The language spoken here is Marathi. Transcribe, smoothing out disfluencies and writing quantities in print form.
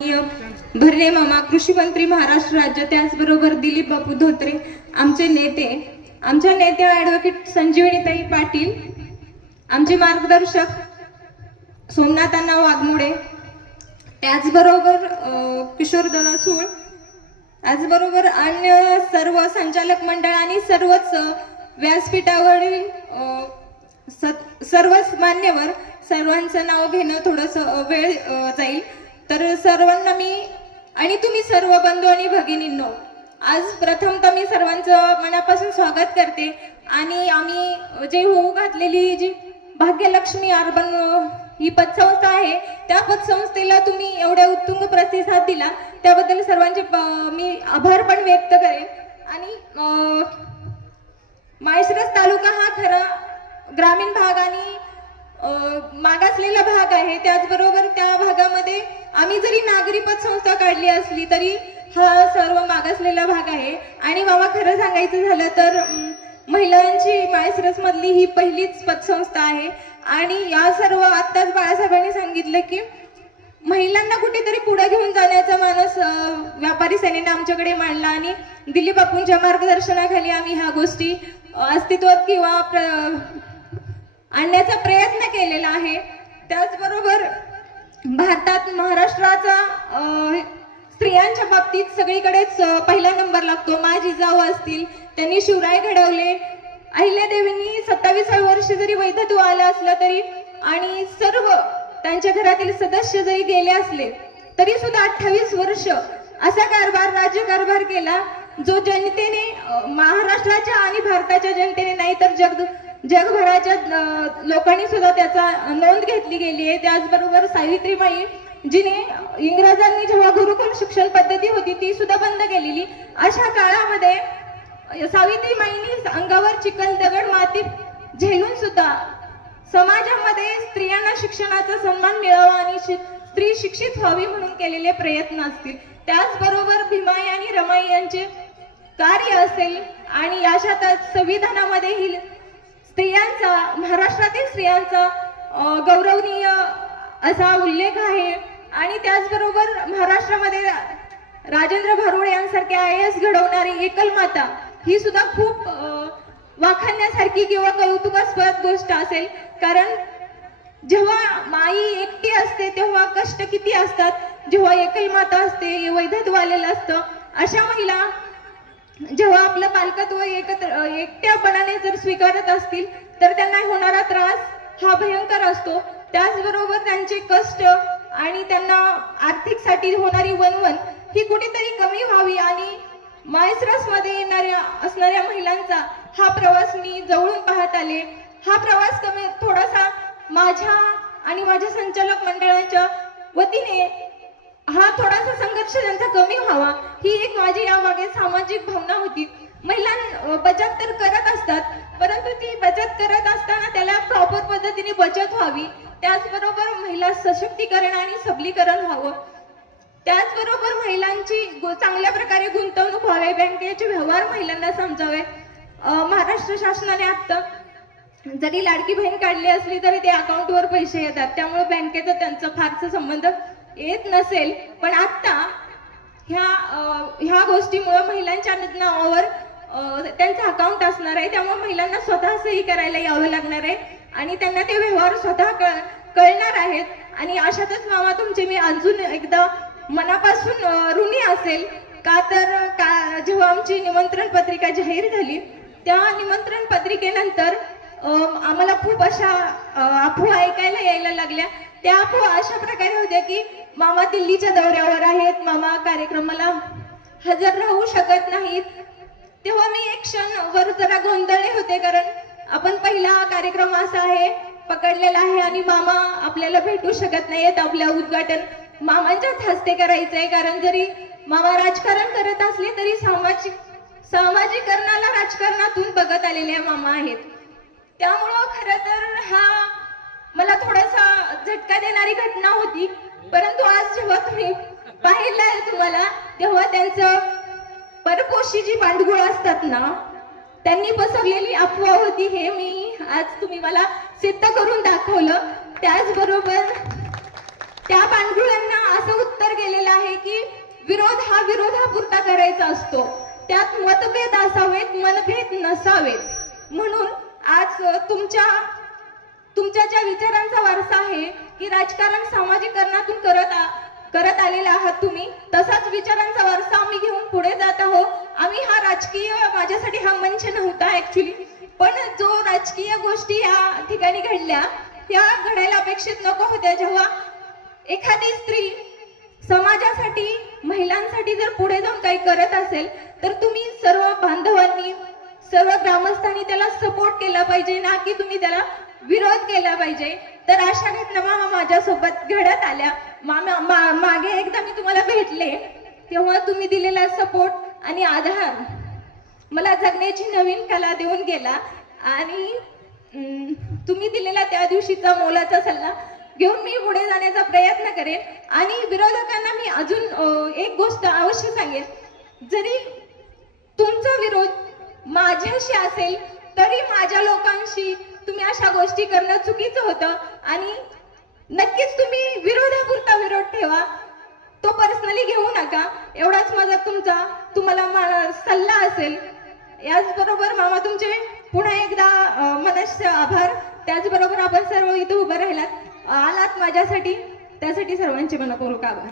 भरणे मामा कृषी मंत्री महाराष्ट्र राज्य, त्याचबरोबर दिलीप बापू धोत्रे आमचे नेते, आमच्या नेत्या ॲडव्होकेट संजीवनीताई पाटील, आमचे मार्गदर्शक सोमनाथांना वाघमोडे, त्याचबरोबर किशोरदादा सूळ, त्याचबरोबर अन्य सर्व संचालक मंडळ आणि सर्वच व्यासपीठावरील सर्वच मान्यवर, सर्वांचं नाव घेणं थोडंसं वेळ जाईल. तर सर्वांना मी आणि तुम्ही सर्व बंधू आणि भगिनींनो, आज प्रथमतः मी सर्वांचं मनापासून स्वागत करते. आणि आम्ही जे होऊ घातलेली जी भाग्यलक्ष्मी अर्बन ही पतसंस्था आहे, त्या पतसंस्थेला तुम्ही एवढ्या उत्तुंग प्रतिसाद दिला त्याबद्दल सर्वांचे मी आभार पण व्यक्त करेन. आणि माळशिरस तालुका हा खरा ग्रामीण भाग आणि मागासलेला भाग आहे. त्याचबरोबर त्या भागामध्ये आम्ही जरी नागरी पतसंस्था काढली असली तरी हा सर्व मागासलेला भाग आहे. आणि मामा खरं सांगायचं झालं तर महिलांची माळशिरस मधली ही पहिलीच पतसंस्था आहे. आणि या सर्व आत्ताच बाळासाहेबांनी सांगितलं की महिलांना कुठेतरी पुढे घेऊन जाण्याचा मानस व्यापारी सेनेने आमच्याकडे मांडला आणि दिलीप बापूंच्या मार्गदर्शनाखाली आम्ही ह्या गोष्टी अस्तित्वात किंवा आणण्याचा प्रयत्न केलेला आहे. त्याचबरोबर भारतात महाराष्ट्राचा स्त्रियांच्या बाबतीत सगळीकडेच पहिला नंबर लागतो. माझी जाऊ असतील, त्यांनी शिवराय घडवले. अहिल्यादेवींनी 27व्या वर्षी जरी वैधत्व आलं असलं तरी आणि सर्व त्यांच्या घरातील सदस्य जरी गेले असले तरी सुद्धा 28 वर्ष असा कारभार, राज्यकारभार केला जो जनतेने, महाराष्ट्राच्या आणि भारताच्या जनतेने नाही तर जगभराच्या लोकांनी सुद्धा त्याचा नोंद घेतली गेली आहे. त्याचबरोबर सावित्रीबाई जिने इंग्रजांनी जेव्हा गुरुकुल शिक्षण पद्धती होती ती सुद्धा बंद केलेली, अशा काळामध्ये सावित्रीबाईंनी अंगावर चिखल दगड माती झेलून सुद्धा समाजामध्ये स्त्रियांना शिक्षणाचा सन्मान मिळावा आणि स्त्री शिक्षित व्हावी म्हणून केलेले प्रयत्न असतील. त्याचबरोबर भीमाई आणि रमाई यांचे कार्य असेल आणि अशातच संविधानामध्ये ही स्त्रियांचा, महाराष्ट्रातील स्त्रियांचा गौरवनीय असा उल्लेख आहे. आणि त्याचबरोबर महाराष्ट्रामध्ये राजेंद्र भारुड यांसारख्या IAS घडवणारी एकल माता ही सुद्धा खूप वाखाणण्यासारखी किंवा कौतुकास्पद गोष्ट असेल. कारण जेव्हा माई एकटी असते तेव्हा कष्ट किती असतात, जेव्हा एकल माता असते, वैधत्व आलेलं असतं, अशा महिला जेव्हा आपलं पालकत्व एकट्यापणाने जर स्वीकारत असतील तर त्यांना होणारा त्रास हा भयंकर असतो. त्याचबरोबर त्यांचे कष्ट आणि त्यांना आर्थिक साठी होणारी वणवण ही कुठेतरी कमी व्हावी आणि माळशिरस मध्ये असणाऱ्या महिलांचा हा प्रवास मी जवळून पाहत आले. हा प्रवास कमी थोडासा माझ्या आणि माझ्या संचालक मंडळाच्या वतीने हा थोडासा संघर्ष त्यांचा कमी व्हावा ही एक माझी यामागे सामाजिक भावना होती. महिला बचत तर करत असतात, परंतु ती बचत करत असताना त्याला प्रॉपर पद्धतीने बचत व्हावी. त्याचबरोबर महिला सशक्तीकरण आणि सबलीकरण व्हावं. त्याचबरोबर महिलांची चांगल्या प्रकारे गुंतवणूक व्हावी, बँकेचे व्यवहार महिलांना समजावे. महाराष्ट्र शासनाने आता जरी लाडकी बहीण काढली असली तरी ते अकाउंटवर पैसे येतात, त्यामुळे बँकेचा त्यांचा फारसा संबंध येत नसेल. पण आता ह्या गोष्टीमुळे महिलांच्या नावावर त्यांचं अकाउंट असणार आहे, त्यामुळे महिलांना स्वतः सही करायला यावं लागणार आहे आणि त्यांना ते व्यवहार स्वतः कळणार आहेत. आणि अशातच मामा तुमचे मी अजून एकदा मनापासून ऋणी असेल का तर जेव्हा आमची निमंत्रण पत्रिका जाहीर झाली त्या निमंत्रण पत्रिकेनंतर आम्हाला खूप अशा अफवा ऐकायला यायला लागल्या. त्या अफवा अशा प्रकारे होत्या की मामा दिल्लीच्या दौऱ्यावर आहेत, मामा कार्यक्रमाला हजर राहू शकत नाहीत. तेव्हा मी एक क्षण वर जरा गोंधळले होते, कारण आपण पहिला कार्यक्रम असा आहे पकडलेला आहे आणि मामा आपल्याला भेटू शकत नाहीत. आपल्या उद्घाटन मामांच्याच हस्ते करायचंय, कारण जरी मामा राजकारण करत असले तरी सामाजिकरणाला राजकारणातून बघत आलेले मामा आहेत. त्यामुळं खरं तर हा मला थोडासा झटका देणारी घटना होती. परंतु आज जेव्हा तुम्ही पाहिलं तुम्हाला तेव्हा त्यांचं परपोषी जी भांडगुळ असतात ना, त्यांनी पसरलेली अफवा होती हे मी आज तुम्ही मला सिद्ध करून दाखवलं. त्याचबरोबर त्या पांडुळ्यांना असं उत्तर गेलेलं की विरोध हा विरोधापुरता करायचा असतो, त्यात मतभेद असावेत, मनभेद नसावेत. म्हणून आज तुमच्या ज्या विचारांचा वारसा आहे की राजकारण सामाजिकरणातून करत आलेला आहात तुम्ही, तसाच विचारांचा वारसा आम्ही घेऊन पुढे जात आहोत. आम्ही हा राजकीय, माझ्यासाठी हा मंच नव्हता ऍक्च्युली, पण जो राजकीय गोष्टी या ठिकाणी घडल्या त्या घडायला अपेक्षित नको होत्या. जेव्हा एखादी स्त्री समाजासाठी, महिलांसाठी जर पुढे जाऊन काही करत असेल तर तुम्ही सर्व बांधवांनी, सर्व ग्रामस्थांनी त्याला सपोर्ट केला पाहिजे, ना की तुम्ही त्याला विरोध केला पाहिजे. तर अशा घटना मामा माझ्यासोबत घडत आल्या. मागे एकदा मी तुम्हाला भेटले तेव्हा तुम्ही दिलेला सपोर्ट आणि आधार मला जगण्याची नवीन कला देऊन गेला आणि तुम्ही दिलेला त्या दिवशीचा मोलाचा सल्ला घेऊन मी पुढे जाण्याचा प्रयत्न करेन. आणि विरोधकांना मी अजून एक गोष्ट अवश्य सांगेन, जरी तुमचा विरोध माझ्याशी असेल तरी माझ्या लोकांशी तुम्ही अशा गोष्टी करणं चुकीचं होतं. आणि नक्कीच तुम्ही विरोधापुरता विरोध ठेवा, तो पर्सनली घेऊ नका. एवढाच माझा तुम्हाला सल्ला असेल. याचबरोबर मामा तुमचे पुन्हा एकदा मनस्य आभार. त्याचबरोबर आपण सर्व इथे उभं आलात माझ्यासाठी, त्यासाठी सर्वांचे मनपूर्वक आभार.